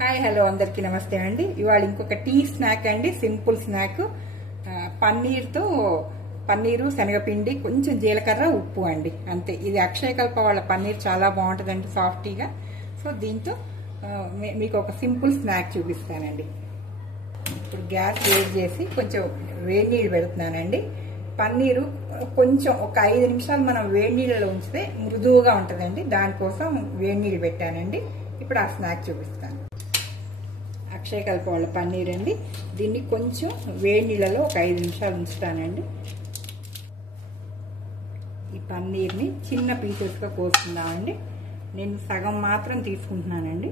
Hi hello అందరికీ నమస్తే అండి. ఇవాళ ఇంకొక టీ స్నాక్ అండి, సింపుల్ స్నాక్. పన్నీరు శనగపిండి కొంచెం జీలకర్ర ఉప్పు అండి, అంతే. ఇది అక్షయకల్ప వాళ్ళ పన్నీర్ చాలా బాగుంటుందండి, సాఫ్టీగా. సో దీంతో మీకు ఒక సింపుల్ స్నాక్ చూపిస్తానండి. ఇప్పుడు గ్యాస్ వేడి చేసి కొంచెం వేడి నీళ్ళు పెడుతున్నానండి. పన్నీరు కొంచెం ఒక 5 నిమిషాలు మనం వేడి నీళ్ళలో ఉంచితే మృదువుగా ఉంటుందండి, దానికోసం వేడి నీళ్ళు పెట్టానండి. ఇప్పుడు ఆ స్నాక్ చూపిస్తాను. అక్షయకల్ప వాళ్ళ పన్నీర్ అండి. దీన్ని కొంచెం వేడి నీళ్ళలో ఒక 5 నిమిషాలు ఉంచుతానండి. ఈ పన్నీర్ని చిన్న పీసెస్గా కోసుకుందామండి. నేను సగం మాత్రం తీసుకుంటున్నానండి.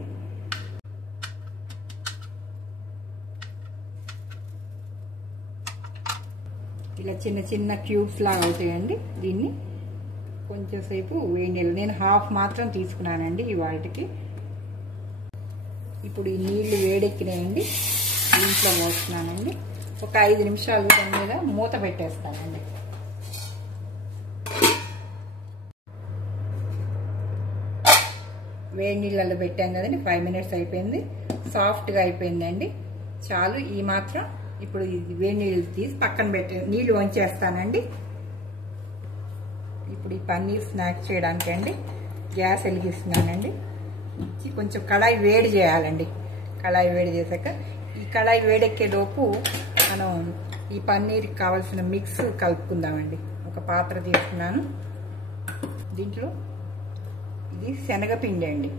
ఇలా చిన్న చిన్న క్యూబ్స్ లాగా అవుతాయండి. దీన్ని కొంచెం సేపు వేడి నీళ్ళు, నేను హాఫ్ మాత్రం తీసుకున్నానండి ఈ వాటికి. ఇప్పుడు ఈ నీళ్లు వేడెక్కినాయండి, దీంట్లో పోస్తున్నానండి. ఒక 5 నిమిషాలు దాని మీద మూత పెట్టేస్తానండి. వేడి నీళ్ళలో పెట్టాం కదండి, 5 మినిట్స్ అయిపోయింది, సాఫ్ట్గా అయిపోయిందండి. చాలు ఈ మాత్రం. ఇప్పుడు ఇది వేడి నీళ్ళు తీసి పక్కన పెట్టి నీళ్లు వంచేస్తానండి. ఇప్పుడు ఈ పన్నీర్ స్నాక్ చేయడానికి అండి గ్యాస్ వెలిగిస్తున్నానండి. కొంచెం కళాయి వేడి చేయాలండి. కళాయి వేడి చేశాక ఈ కళాయి వేడెక్కేలోపు మనం ఈ పన్నీర్కి కావాల్సిన మిక్స్ కలుపుకుందామండి. ఒక పాత్ర తీసుకున్నాను. దీంట్లో ఇది శనగపిండి అండి.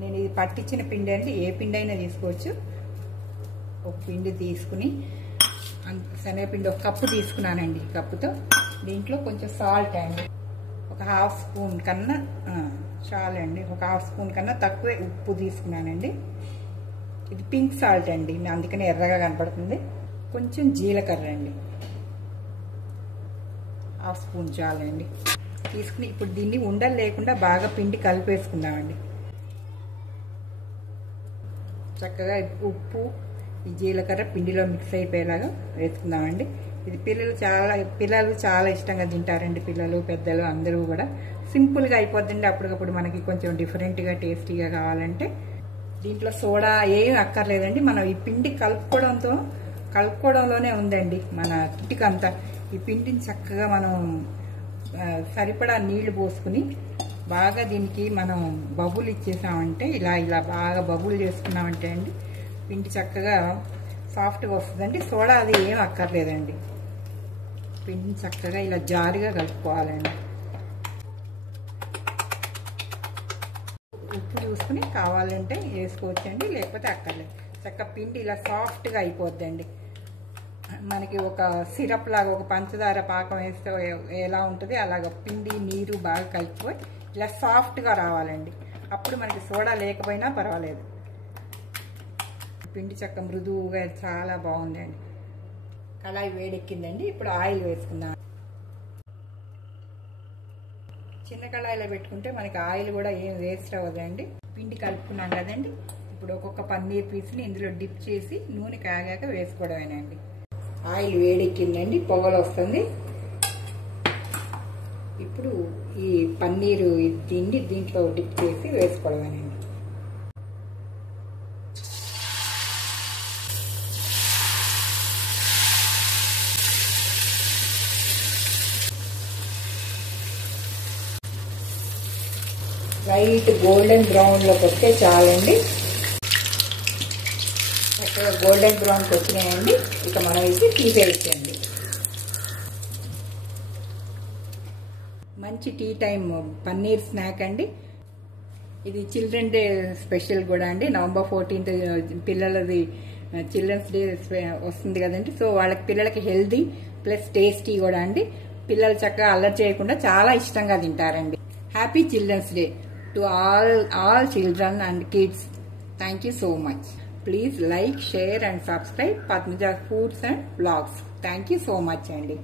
నేను ఇది పట్టించిన పిండి అండి, ఏ పిండి అయినా తీసుకోవచ్చు. ఒక పిండి తీసుకుని శనగపిండి ఒక కప్పు తీసుకున్నానండి. ఈ కప్పుతో దీంట్లో కొంచెం సాల్ట్ అండి, ఒక హాఫ్ స్పూన్ కన్నా చాలండి, ఒక హాఫ్ స్పూన్ కన్నా తక్కువే ఉప్పు తీసుకున్నానండి. ఇది పింక్ సాల్ట్ అండి, అందుకని ఎర్రగా కనపడుతుంది. కొంచెం జీలకర్ర అండి, హాఫ్ స్పూన్ చాలండి తీసుకుని ఇప్పుడు దీన్ని ఉండలు లేకుండా బాగా పిండి కలిపేసుకుందామండి. చక్కగా ఉప్పు ఈ జీలకర్ర పిండిలో మిక్స్ అయిపోయేలాగా వేసుకుందామండి. ఇది పిల్లలు చాలా ఇష్టంగా తింటారండి. పిల్లలు పెద్దలు అందరూ కూడా. సింపుల్గా అయిపోద్దండి. అప్పటికప్పుడు మనకి కొంచెం డిఫరెంట్గా టేస్టీగా కావాలంటే. దీంట్లో సోడా ఏం అక్కర్లేదండి. మనం ఈ పిండి కలుపుకోవడంలోనే ఉందండి మన కిటికంతా. ఈ పిండిని చక్కగా మనం సరిపడా నీళ్లు పోసుకుని బాగా దీనికి మనం బబుల్ ఇచ్చేసామంటే, ఇలా బాగా బబుల్ చేసుకున్నామంటే అండి పిండి చక్కగా సాఫ్ట్గా వస్తుందండి. సోడా అది ఏం అక్కర్లేదండి. పిండిని చక్కగా ఇలా జారుగా కలుపుకోవాలండి. ఉప్పు చూసుకుని కావాలంటే వేసుకోవచ్చండి, లేకపోతే అక్కర్లేదు. చక్క పిండి ఇలా సాఫ్ట్గా అయిపోద్దండి. మనకి ఒక సిరప్ లాగా, ఒక పంచదార పాకం వేస్తే ఎలా ఉంటుంది అలాగ పిండి నీరు బాగా కలిసిపోయి ఇలా సాఫ్ట్గా రావాలండి. అప్పుడు మనకి సోడా లేకపోయినా పర్వాలేదు. పిండి చక్క మృదువుగా చాలా బాగుందండి. కళాయి వేడెక్కిందండి. ఇప్పుడు ఆయిల్ వేసుకుందాం. చిన్న కళాయిలో పెట్టుకుంటే మనకి ఆయిల్ కూడా ఏం వేస్ట్ అవ్వదండి. పిండి కలుపుకున్నాం కదండి. ఇప్పుడు ఒక్కొక్క పన్నీర్ పీస్ని ఇందులో డిప్ చేసి నూనె కాగాక వేసుకోవడమేనండి. ఆయిల్ వేడెక్కిందండి, పొగలు వస్తుంది. ఇప్పుడు ఈ పన్నీరు దీంట్లో డిప్ చేసి వేసుకోవడమేనండి. లైట్ గోల్డెన్ బ్రౌన్లోకి వస్తే చాలండి. చక్కగా గోల్డెన్ బ్రౌన్కి వచ్చినాయండి. ఇక మనం ఇది తీసేయచ్చండి. మంచి టీ టైం పన్నీర్ స్నాక్ అండి. ఇది చిల్డ్రన్ డే స్పెషల్ కూడా అండి. November 14th పిల్లలది చిల్డ్రన్స్ డే వస్తుంది కదండి. సో పిల్లలకి హెల్దీ ప్లస్ టేస్టీ కూడా అండి. పిల్లలు చక్కగా అల్లరి చేయకుండా చాలా ఇష్టంగా తింటారండి. Happy children's day to all children and kids. Thank you so much. Please like, share and subscribe Padmaja Foods and Vlogs. Thank you so much, Andy.